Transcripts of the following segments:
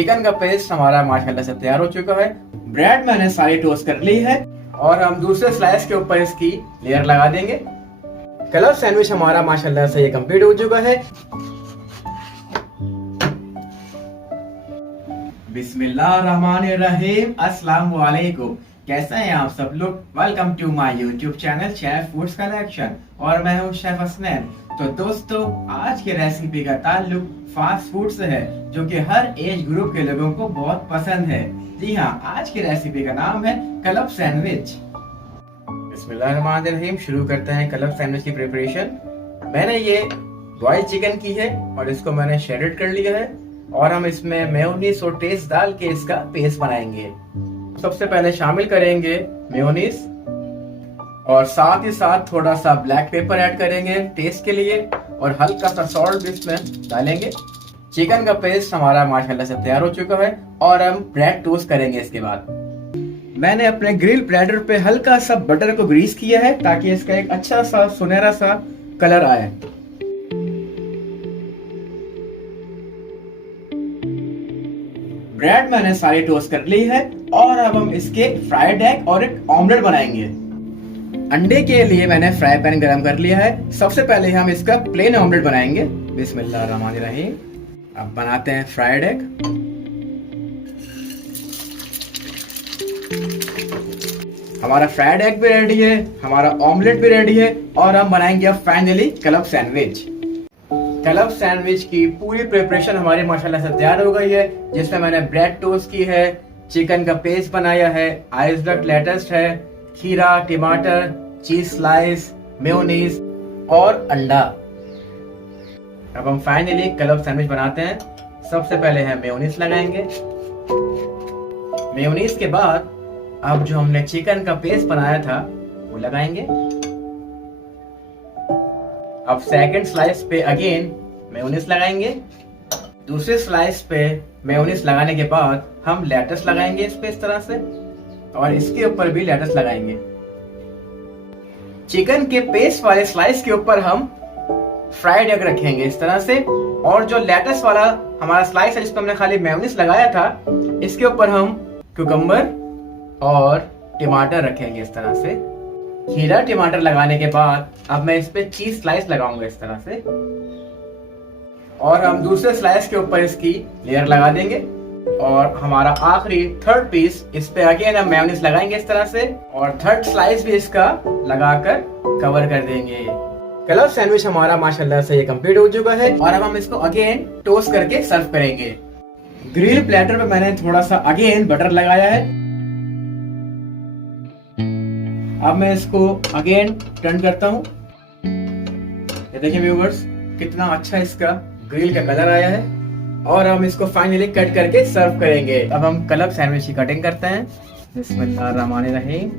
Chicken का paste हमारा माशाल्लाह से तैयार हो चुका है। ब्रेड मैंने सारी टोस्ट कर ली है और हम दूसरे स्लाइस के ऊपर इसकी लेयर लगा देंगे। क्लब सैंडविच हमारा माशाल्लाह से ये कंप्लीट हो चुका है। बिस्मिल्लाहिर्रहमानिर्रहीम, अस्सलाम वालेकुम। कैसे हैं आप सब लोग? Welcome to my YouTube channel chef foods collection और मैं हूं शेफ हसनैन। तो दोस्तों, आज की रेसिपी का ताल्लुक फास्ट फूड से है जो कि हर एज ग्रुप के लोगों को बहुत पसंद है। जी हाँ, आज की रेसिपी का नाम है क्लब सैंडविच। बिस्मिल्लाहिर्रहमानिर्रहीम, शुरू करते हैं क्लब सैंडविच की प्रिपरेशन। मैंने ये बॉइल्ड चिकन की है और इसको मैंने श्रेडेड कर लिया है और हम इसमें मेयोनीज और टेस्ट डाल के इसका पेस्ट बनाएंगे। सबसे पहले शामिल करेंगे मेयोनीज और साथ ही साथ थोड़ा सा ब्लैक पेपर ऐड करेंगे टेस्ट के लिए और हल्का सा सॉल्ट भी इसमें डालेंगे। चिकन का पेस्ट हमारा माशाल्लाह से तैयार हो चुका है और हम ब्रेड टोस्ट करेंगे। इसके बाद मैंने अपने ग्रिल प्लेटर पे हल्का सा बटर को ग्रीस किया है ताकि इसका एक अच्छा सा सुनहरा सा कलर आए। ब्रेड मैंने सारी टोस्ट कर ली है और अब हम इसके फ्राइड एग और एक ऑमलेट बनाएंगे। अंडे के लिए मैंने फ्राई पैन गरम कर लिया है। सबसे पहले हम इसका प्लेन ऑमलेट बनाएंगे। बिस्मिल्लाहिर्रहमानिर्रहीम। अब बनाते हैं फ्राइड एग। हमारा फ्राइड एग भी रेडी है, हमारा ऑमलेट भी रेडी है और हम बनाएंगे अब finally club sandwich. Club sandwich की पूरी प्रिपरेशन हमारी माशाल्लाह से तैयार हो गई है, जिसमें मैंने ब्रेड टोस्ट की है, चिकन का पेस्ट बनाया है, आइसबर्ग लेटस है, खीरा, टमाटर, चीज स्लाइस, मेयोनीज और अंडा। अब हम फाइनली क्लब सैंडविच बनाते हैं। सबसे पहले हम मेयोनीज लगाएंगे। मेयोनीज के बाद अब जो हमने चिकन का पेस्ट बनाया था वो लगाएंगे। अब सेकंड स्लाइस पे अगेन मेयोनीज लगाएंगे। दूसरे स्लाइस पे मेयोनीज लगाने के बाद हम लेटस लगाएंगे इस पे इस तरह से और इसके ऊपर भी लेटस लगाएंगे। चिकन के पेस्ट वाले स्लाइस के ऊपर हम फ्राइड एग रखेंगे इस तरह से और जो लेटस वाला हमारा स्लाइस है जिस पर हमने खाली मेयोनीज लगाया था इसके ऊपर हम कुकम्बर और टमाटर रखेंगे इस तरह से। खीरा टमाटर लगाने के बाद अब मैं इस पे चीज स्लाइस लगाऊंगा इस तरह से और हम दूसरे स्लाइस के ऊपर इसकी लेयर लगा देंगे और हमारा आखिरी थर्ड पीस इस पे अगेन हम मेयोनीज लगाएंगे इस तरह से और थर्ड स्लाइस भी इसका लगाकर कवर कर देंगे। क्लब सैंडविच हमारा माशाल्लाह से ये कंप्लीट हो चुका है और अब हम इसको अगेन टोस्ट करके सर्व करेंगे। ग्रिल प्लेटर पे मैंने थोड़ा सा अगेन बटर लगाया है। अब मैं इसको अगेन टर्न करता हूँ। ये देखिए व्यूअर्स, कितना अच्छा इसका ग्रिल का कलर आया है और हम इसको फाइनली कट करके सर्व करेंगे। अब हम क्लब सैंडविच की कटिंग करते हैं। बिस्मिल्लाहिर्रहमानिर्रहीम।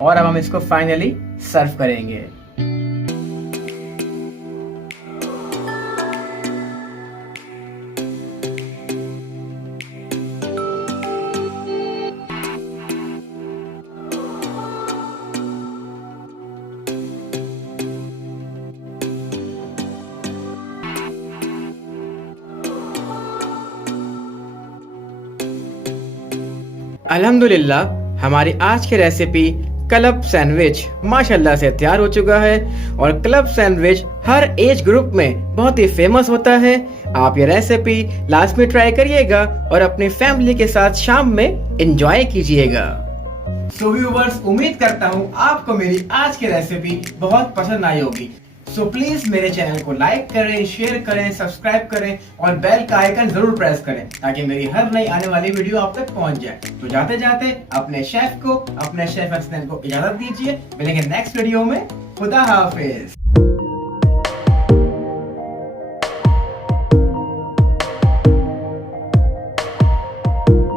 और अब हम इसको फाइनली सर्व करेंगे। अल्हम्दुलिल्लाह, हमारी आज की रेसिपी क्लब सैंडविच माशाल्लाह से तैयार हो चुका है और क्लब सैंडविच हर एज ग्रुप में बहुत ही फेमस होता है। आप ये रेसिपी लास्ट में ट्राई करिएगा और अपनी फैमिली के साथ शाम में एंजॉय कीजिएगा। सो व्यूअर्स, उम्मीद करता हूँ आपको मेरी आज की रेसिपी बहुत पसंद आई होगी। सो प्लीज मेरे चैनल को लाइक करें, शेयर करें, सब्सक्राइब करें और बेल का आइकन जरूर प्रेस करें ताकि मेरी हर नई आने वाली वीडियो आप तक पहुंच जाए। तो जाते जाते अपने शेफ को, अपने शेफ हसनैन को इजाजत दीजिए। मिलेंगे नेक्स्ट वीडियो में। खुदा हाफिज।